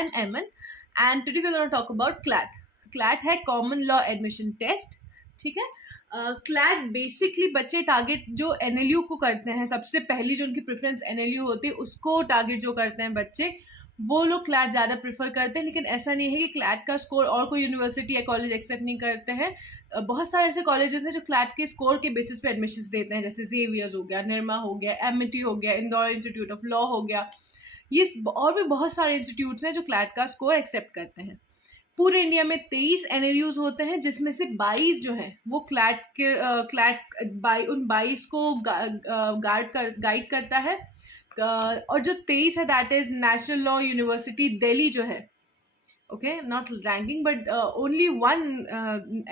am Eman and today we're going to talk about CLAT. CLAT है common law admission test. ठीक है. CLAT basically बच्चे target जो NLU को करते हैं, सबसे पहली जो उनकी प्रेफरेंस NLU होती है उसको टारगेट जो करते हैं बच्चे, वो लोग क्लैट ज़्यादा प्रेफर करते हैं. लेकिन ऐसा नहीं है कि क्लैट का स्कोर और कोई यूनिवर्सिटी या कॉलेज एक्सेप्ट नहीं करते हैं. बहुत सारे ऐसे कॉलेजेस हैं जो क्लैट के स्कोर के बेसिस पे एडमिशन्स देते हैं, जैसे जेवियर्स हो गया, निर्मा हो गया, MIT हो गया, इंदौर इंस्टीट्यूट ऑफ लॉ हो गया. ये और भी बहुत सारे इंस्टीट्यूट्स हैं जो क्लैट का स्कोर एक्सेप्ट करते हैं. पूरे इंडिया में 23 NLUs होते हैं, जिसमें से 22 जो हैं वो उन 22 को गाइड करता है. और जो 23 है that is national law university Delhi जो है. Okay, not ranking but only one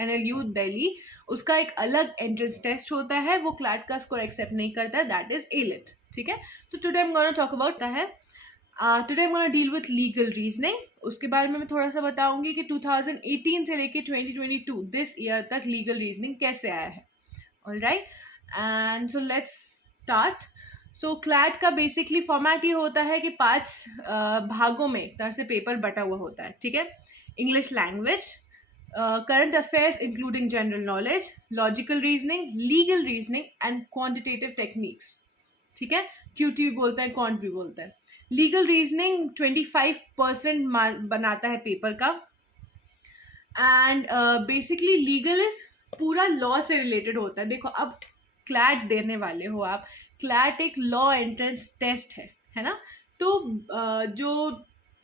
NLU Delhi, उसका एक अलग एंट्रेंस टेस्ट होता है, वो क्लैट का स्कोर एक्सेप्ट नहीं करता है, दैट इज ALET. ठीक है. So today I am gonna talk about today I am gonna deal with legal reasoning. उसके बारे में मैं थोड़ा सा बताऊंगी कि 2018 से लेके 2022 दिस ईयर तक लीगल रीजनिंग कैसे आया है. Alright, and so let's start. So CLAT का बेसिकली फॉर्मेट ये होता है कि 5 भागों में तरह से पेपर बटा हुआ होता है. ठीक है. English language, current affairs including general knowledge, logical reasoning, legal reasoning and quantitative techniques. ठीक है. QT भी बोलता है, क्वांट भी बोलता है. लीगल रीजनिंग 25% बनाता है पेपर का. एंड बेसिकली लीगल इज पूरा लॉ से रिलेटेड होता है. देखो, अब क्लैट देने वाले हो आप, क्लैट एक लॉ एंट्रेंस टेस्ट है ना. तो जो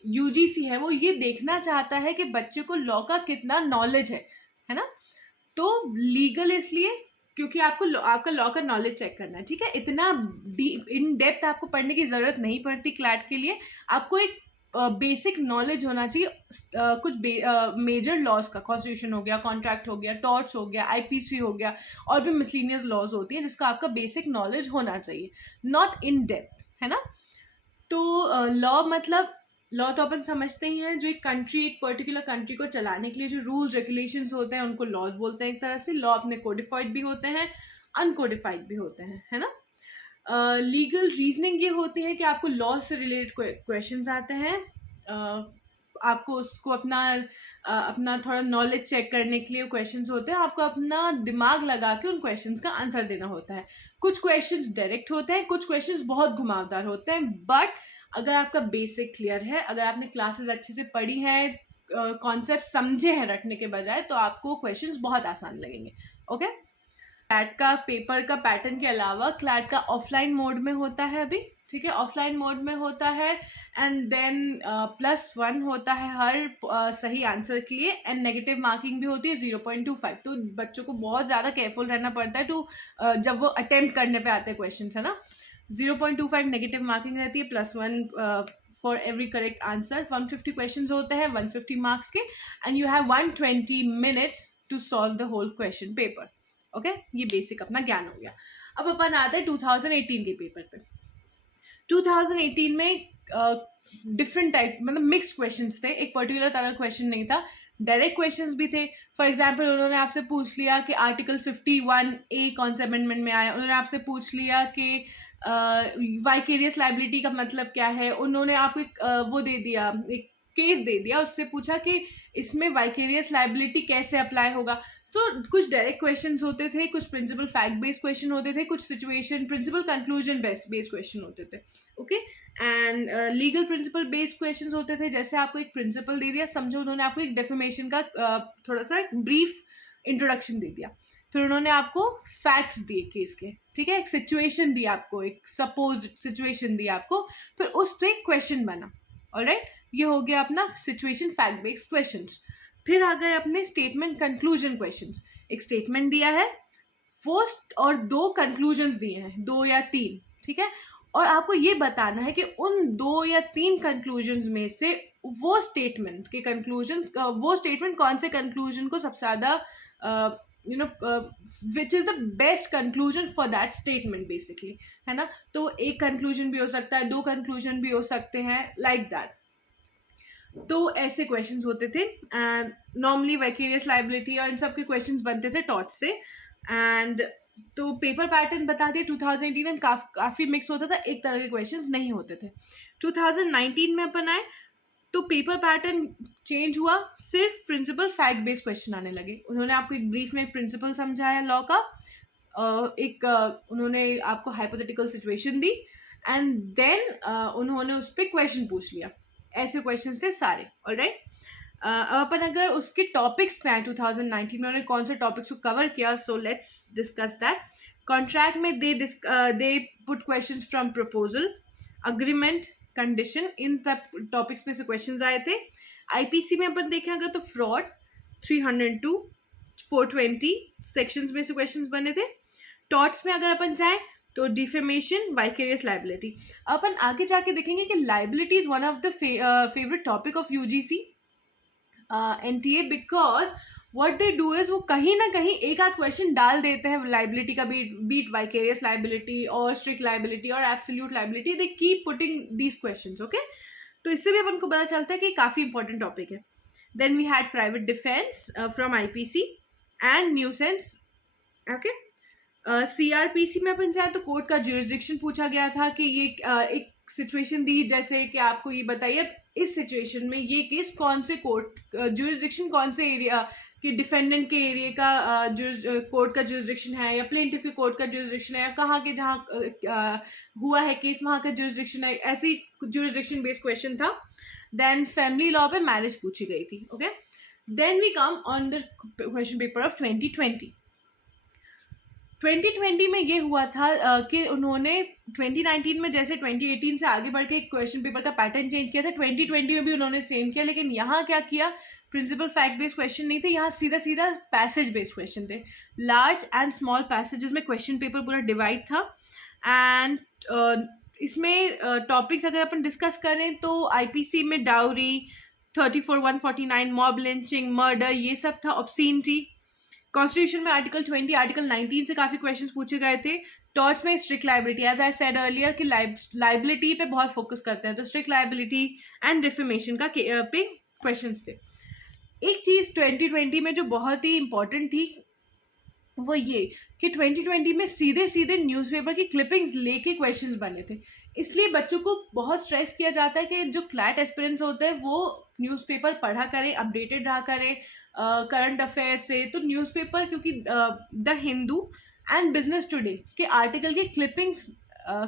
UGC है वो ये देखना चाहता है कि बच्चे को लॉ का कितना नॉलेज है ना. तो लीगल इसलिए क्योंकि आपका लॉ का नॉलेज चेक करना है. ठीक है. इतना इन डेप्थ आपको पढ़ने की ज़रूरत नहीं पड़ती क्लैट के लिए. आपको एक बेसिक नॉलेज होना चाहिए कुछ मेजर लॉज का. कॉन्स्टिट्यूशन हो गया, कॉन्ट्रैक्ट हो गया, टॉर्ट्स हो गया, IPC हो गया, और भी मिसलीनियस लॉज होती हैं जिसका आपका बेसिक नॉलेज होना चाहिए, नॉट इन डेप्थ, है ना. तो लॉ मतलब लॉ तो अपन समझते ही हैं, जो एक पर्टिकुलर कंट्री को चलाने के लिए जो रूल्स रेगुलेशंस होते हैं उनको लॉज बोलते हैं. एक तरह से लॉ अपने कोडिफाइड भी होते हैं, अनकोडिफाइड भी होते हैं, है ना. लीगल रीजनिंग ये होती है कि आपको लॉ से रिलेटेड क्वेश्चंस आते हैं. आपको उसको अपना थोड़ा नॉलेज चेक करने के लिए क्वेश्चंस होते हैं. आपको अपना दिमाग लगा के उन क्वेश्चंस का आंसर देना होता है. कुछ क्वेश्चंस डायरेक्ट होते हैं, कुछ क्वेश्चंस बहुत घुमावदार होते हैं. बट अगर आपका बेसिक क्लियर है, अगर आपने क्लासेस अच्छे से पढ़ी हैं, कॉन्सेप्ट समझे हैं रटने के बजाय, तो आपको क्वेश्चंस बहुत आसान लगेंगे. ओके. क्लैट का पेपर का पैटर्न के अलावा क्लैट का ऑफलाइन मोड में होता है अभी. ठीक है. ऑफलाइन मोड में होता है एंड देन +1 होता है हर सही आंसर के लिए, एंड नेगेटिव मार्किंग भी होती है 0.25. तो बच्चों को बहुत ज़्यादा केयरफुल रहना पड़ता है जब वो अटेम्प्ट करने पे आते हैं क्वेश्चन, है ना. 0.25 नेगेटिव मार्किंग रहती है, +1 for every correct answer. 150 question होते हैं 150 मार्क्स के, and you have 120 minutes to solve the whole question paper. Okay. ये बेसिक अपना ज्ञान हो गया. अब अपन आते हैं 2018 के पेपर पे. 2018 में डिफरेंट टाइप, मतलब मिक्स्ड क्वेश्चंस थे. एक पर्टिकुलर तरह का क्वेश्चन नहीं था, डायरेक्ट क्वेश्चंस भी थे. फॉर एग्जांपल, उन्होंने आपसे पूछ लिया कि आर्टिकल 51A कौन से अमेंडमेंट में आया. उन्होंने आपसे पूछ लिया कि वाइकेरियस लाइबिलिटी का मतलब क्या है. उन्होंने आपको वो दे दिया, एक केस दे दिया, उससे पूछा कि इसमें वाइकेरियस लाइबिलिटी कैसे अप्लाई होगा. सो कुछ डायरेक्ट क्वेश्चंस होते थे, कुछ प्रिंसिपल फैक्ट बेस्ड क्वेश्चन होते थे, कुछ situation principle conclusion based question होते थे. Okay. And legal principle based questions होते थे. जैसे आपको एक प्रिंसिपल दे दिया, समझो उन्होंने आपको एक डेफिमेशन का थोड़ा सा ब्रीफ इंट्रोडक्शन दे दिया, फिर उन्होंने आपको फैक्ट्स दिए केस के. ठीक है. एक सिचुएशन दी आपको, एक सपोज सिचुएशन दी आपको, फिर उस पर क्वेश्चन बना. ऑलराइट. ये हो गया अपना सिचुएशन फैक्ट बेस्ड क्वेश्चंस. फिर आ गए अपने स्टेटमेंट कंक्लूजन क्वेश्चंस. एक स्टेटमेंट दिया है, वो और 2 कंक्लूजन्स दिए हैं, 2 या 3. ठीक है. और आपको ये बताना है कि उन 2 या 3 कंक्लूजन्स में से वो स्टेटमेंट कौन से कंक्लूजन को सबसे ज़्यादा which is the best conclusion for that statement basically, है ना. तो एक कंक्लूजन भी हो सकता है, 2 कंक्लूजन भी हो सकते हैं, लाइक दैट. तो ऐसे क्वेश्चंस होते थे. एंड नॉर्मली वाइकेरियस लाइबिलिटी और इन सब के क्वेश्चंस बनते थे टॉट से. एंड तो पेपर पैटर्न बता दिए. 2018 में काफ़ी मिक्स होता था, एक तरह के क्वेश्चंस नहीं होते थे. 2019 में अपन आए तो पेपर पैटर्न चेंज हुआ, सिर्फ प्रिंसिपल फैक्ट बेस्ड क्वेश्चन आने लगे। उन्होंने आपको एक ब्रीफ में प्रिंसिपल समझाया लॉ का, उन्होंने आपको हाइपोथेटिकल सिचुएशन दी, एंड देन उन्होंने उस पर क्वेश्चन पूछ लिया। ऐसे क्वेश्चंस थे सारे। ऑलराइट, अब अपन अगर उसके टॉपिक्स पे आए 2019 में उन्होंने कौन से टॉपिक्स को कवर किया, so let's discuss that. Contract में they put questions from proposal, agreement, condition, इन सब टॉपिक्स में से क्वेश्चंस आए थे। आईपीसी में अपन देखें अगर तो फ्रॉड 302, 420 सेक्शंस में से क्वेश्चंस बने थे। टॉर्ट्स में अगर अपन जाएं तो डिफेमेशन, वाइकेरियस लाइबिलिटी। अपन आगे जाके देखेंगे कि liability is one of the favourite topic of UGC NTA, because what they do is वो कहीं ना कहीं एक आध क्वेश्चन डाल देते हैं लाइबिलिटी का, बीट वाइकेरियस लाइबिलिटी और स्ट्रिक्ट लाइबिलिटी और absolute liability, they keep putting these questions. Okay, तो इससे भी अपन को पता चलता है कि काफ़ी इंपॉर्टेंट टॉपिक है। Then we had private defence from IPC and nuisance. Okay, CrPC में अपन जाए तो कोर्ट का ज्यूरिसडिक्शन पूछा गया था कि ये एक सिचुएशन दी, जैसे कि आपको ये बताइए इस सिचुएशन में ये केस कौन से कोर्ट ज्यूरिसडिक्शन, कौन से एरिया कि डिफेंडेंट के एरिया का कोर्ट का ज्यूरिसडिक्शन है, या प्लेंटिफ के कोर्ट का ज्यूरिसडिक्शन है, या कहाँ के जहाँ हुआ है केस वहाँ का ज्यूरिसडिक्शन है। ऐसी ज्यूरिसडिक्शन बेस्ड क्वेश्चन था। देन फैमिली लॉ पे मैरिज पूछी गई थी। Okay, then we come on the question paper of 2020 में ये हुआ था कि उन्होंने 2019 में जैसे 2018 से आगे बढ़ के क्वेश्चन पेपर का पैटर्न चेंज किया था, 2020 में भी उन्होंने सेम किया, लेकिन यहाँ क्या किया, प्रिंसिपल फैक्ट बेस्ड क्वेश्चन नहीं थे, यहाँ सीधा सीधा पैसेज बेस्ड क्वेश्चन थे। लार्ज एंड स्मॉल पैसेजेस में क्वेश्चन पेपर पूरा डिवाइड था। एंड इसमें टॉपिक्स अगर अपन डिस्कस करें तो आईपीसी में डाउरी 34, 149, मॉब लिंचिंग, मर्डर, ये सब था। ऑब्सीनिटी, कॉन्स्टिट्यूशन में आर्टिकल 20, आर्टिकल 19 से काफ़ी क्वेश्चंस पूछे गए थे। टॉर्ट्स में strict liability, as I said earlier कि लाइबिलिटी पे बहुत फोकस करते हैं, तो स्ट्रिक्ट लाइबिलिटी एंड डिफेमेशन का पे क्वेश्चंस थे। एक चीज़ 2020 में जो बहुत ही इंपॉर्टेंट थी वो ये कि 2020 में सीधे सीधे न्यूज़पेपर की क्लिपिंग्स लेके क्वेश्चंस बने थे। इसलिए बच्चों को बहुत स्ट्रेस किया जाता है कि जो क्लैट एस्पिरेंट्स होते हैं वो न्यूज़पेपर पढ़ा करें, अपडेटेड रहा करें करंट अफेयर्स से। तो न्यूज़पेपर, क्योंकि the Hindu and business today के आर्टिकल के क्लिपिंग्स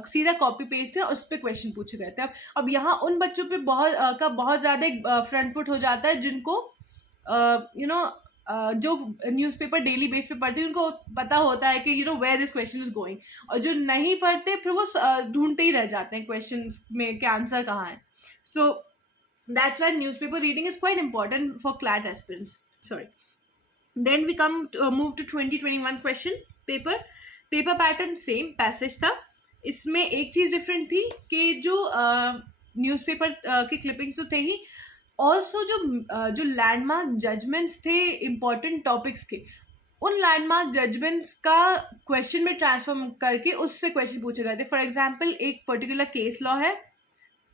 सीधा कॉपी पेस्ट थे, उस पर क्वेश्चन पूछे गए थे। अब यहाँ उन बच्चों पे बहुत ज़्यादा फ्रंट फुट हो जाता है जिनको जो न्यूज़पेपर डेली बेस पे पढ़ते हैं उनको पता होता है कि where this question is going, और जो नहीं पढ़ते फिर वो ढूंढते ही रह जाते हैं क्वेश्चन में के आंसर कहाँ है। So that's why newspaper reading is quite important for CLAT aspirants. Sorry, then we come move to 2021 question paper pattern same passage था। इसमें एक चीज़ डिफरेंट थी कि जो न्यूज़पेपर के क्लिपिंग्स तो थे ही, ऑल्सो जो लैंडमार्क जजमेंट्स थे इम्पॉर्टेंट टॉपिक्स के, उन लैंडमार्क जजमेंट्स का क्वेश्चन में ट्रांसफॉर्म करके उससे क्वेश्चन पूछे गए थे। फॉर एग्जांपल, एक पर्टिकुलर केस लॉ है,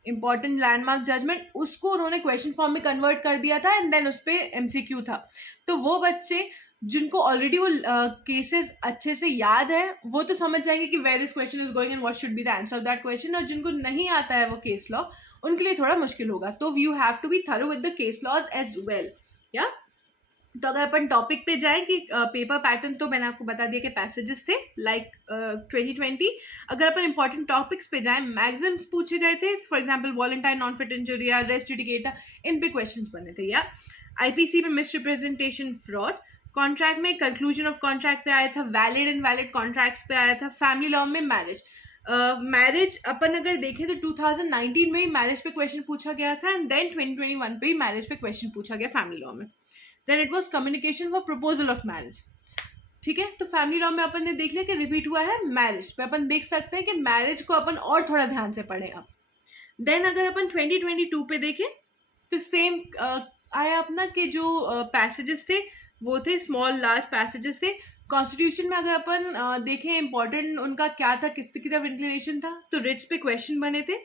इम्पॉर्टेंट लैंडमार्क जजमेंट, उसको उन्होंने क्वेश्चन फॉर्म में कन्वर्ट कर दिया था, एंड देन उस पर MCQ था। तो वो बच्चे जिनको ऑलरेडी वो केसेस अच्छे से याद है वो तो समझ जाएंगे कि where this question is going and what should be the answer of that question, और जिनको नहीं आता है वो केस लॉ उनके लिए थोड़ा मुश्किल होगा। तो you have to be thorough with the case laws as well. या तो अगर अपन टॉपिक पे जाएं कि पेपर पैटर्न, तो मैंने आपको बता दिया कि पैसेजेस थे लाइक 2020। अगर अपन इंपॉर्टेंट टॉपिक्स पे जाएं, मैगजीन्स पूछे गए थे, for example volenti, non fit injuria, res judicata, इन पे क्वेश्चंस बने थे। या आईपीसी में मिस रिप्रेजेंटेशन, फ्रॉड, कॉन्ट्रैक्ट में कंक्लूजन ऑफ कॉन्ट्रैक्ट पे आया था, वैलिड एंड वैलिड कॉन्ट्रैक्ट्स पे आया था, फैमिली लॉ में मैरिज। मैरिज अपन अगर देखें तो 2019 में ही मैरिज पे क्वेश्चन पूछा गया था, एंड देन 2021 पे ही मैरिज पे क्वेश्चन पूछा गया फैमिली लॉ में। Then it was communication for proposal of marriage. ठीक है, तो फैमिली लॉ में अपन ने देख लिया कि रिपीट हुआ है मैरिज पे। अपन देख सकते हैं कि मैरिज को अपन और थोड़ा ध्यान से पढ़ें अब। देन अगर अपन 2022 पे देखें तो सेम आया अपना कि जो पैसेजेस थे वो थे स्मॉल लार्ज पैसेजेस थे। कॉन्स्टिट्यूशन में अगर अपन देखें इंपॉर्टेंट उनका क्या था, किस की तरफ इंक्लिनेशन था, तो रिट्स पे क्वेश्चन बने थे।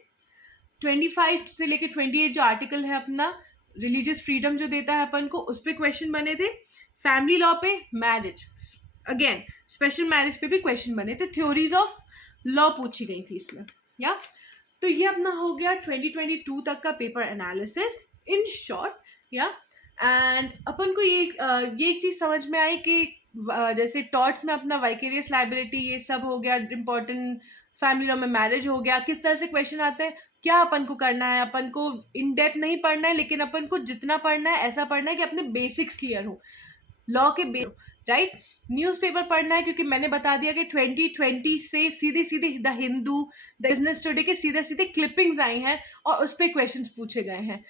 25 से लेकर 28 जो आर्टिकल है अपना रिलीजियस फ्रीडम जो देता है अपन को, उस पर क्वेश्चन बने थे। फैमिली लॉ पे मैरिज, अगेन स्पेशल मैरिज पे भी क्वेश्चन बने थे। थ्योरीज ऑफ लॉ पूछी गई थी इसमें। या तो ये अपना हो गया 2022 तक का पेपर एनालिसिस। इन शॉर्ट, या। एंड अपन को ये एक चीज़ समझ में आई कि जैसे टॉर्ट्स में अपना वाइकेरियस लाइबिलिटी ये सब हो गया, इम्पोर्टेंट फैमिली लॉ में मैरिज हो गया, किस तरह से क्वेश्चन आते हैं, क्या अपन को करना है, अपन को इन डेप्थ नहीं पढ़ना है, लेकिन अपन को जितना पढ़ना है ऐसा पढ़ना है कि अपने बेसिक्स क्लियर हो लॉ के, राइट। न्यूज़पेपर पढ़ना है क्योंकि मैंने बता दिया कि 2020 से सीधे सीधे the Hindu, the business today के सीधे सीधे क्लिपिंग्स आई हैं और उस पर क्वेश्चंस पूछे गए हैं।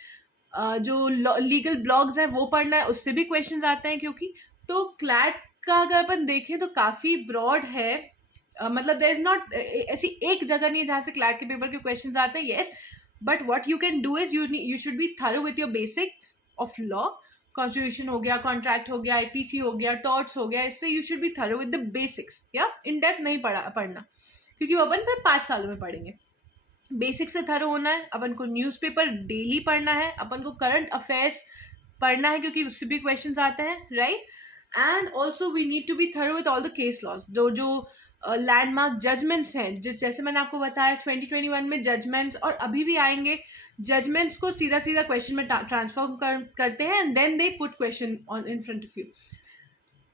जो लीगल ब्लॉग्स हैं वो पढ़ना है, उससे भी क्वेश्चंस आते हैं क्योंकि। तो क्लैट का अगर अपन देखें तो काफ़ी ब्रॉड है, मतलब देयर इज नॉट ऐसी एक जगह नहीं है जहाँ से क्लैट के पेपर के क्वेश्चंस आते हैं, yes, but what you can do is you should be thorough with your basics of law. Constitution हो गया, कॉन्ट्रैक्ट हो गया, आईपीसी हो गया, टॉर्ट्स हो गया, इससे you should be thorough with the basics, या इन डेप्थ नहीं पढ़ना क्योंकि वो अपन फिर 5 सालों में पढ़ेंगे। बेसिक से थरो होना है, अपन को न्यूज़पेपर डेली पढ़ना है, अपन को करंट अफेयर्स पढ़ना है क्योंकि उससे भी क्वेश्चंस आते हैं, right. And also we need to be thorough with all the case laws, जो लैंडमार्क जजमेंट्स हैं, जैसे मैंने आपको बताया 2021 में जजमेंट्स, और अभी भी आएंगे जजमेंट्स को सीधा सीधा क्वेश्चन में ट्रांसफॉर्म करते हैं and then they put question on in front of you.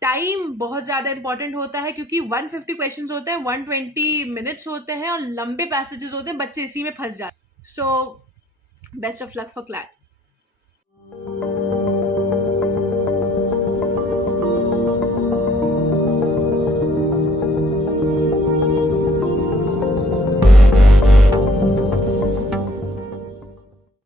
Time बहुत ज़्यादा इंपॉर्टेंट होता है क्योंकि 150 क्वेश्चंस होते हैं, 120 मिनट्स होते हैं और लंबे पैसेजेस होते हैं, बच्चे इसी में फंस जाते हैं। So best of luck for CLAT.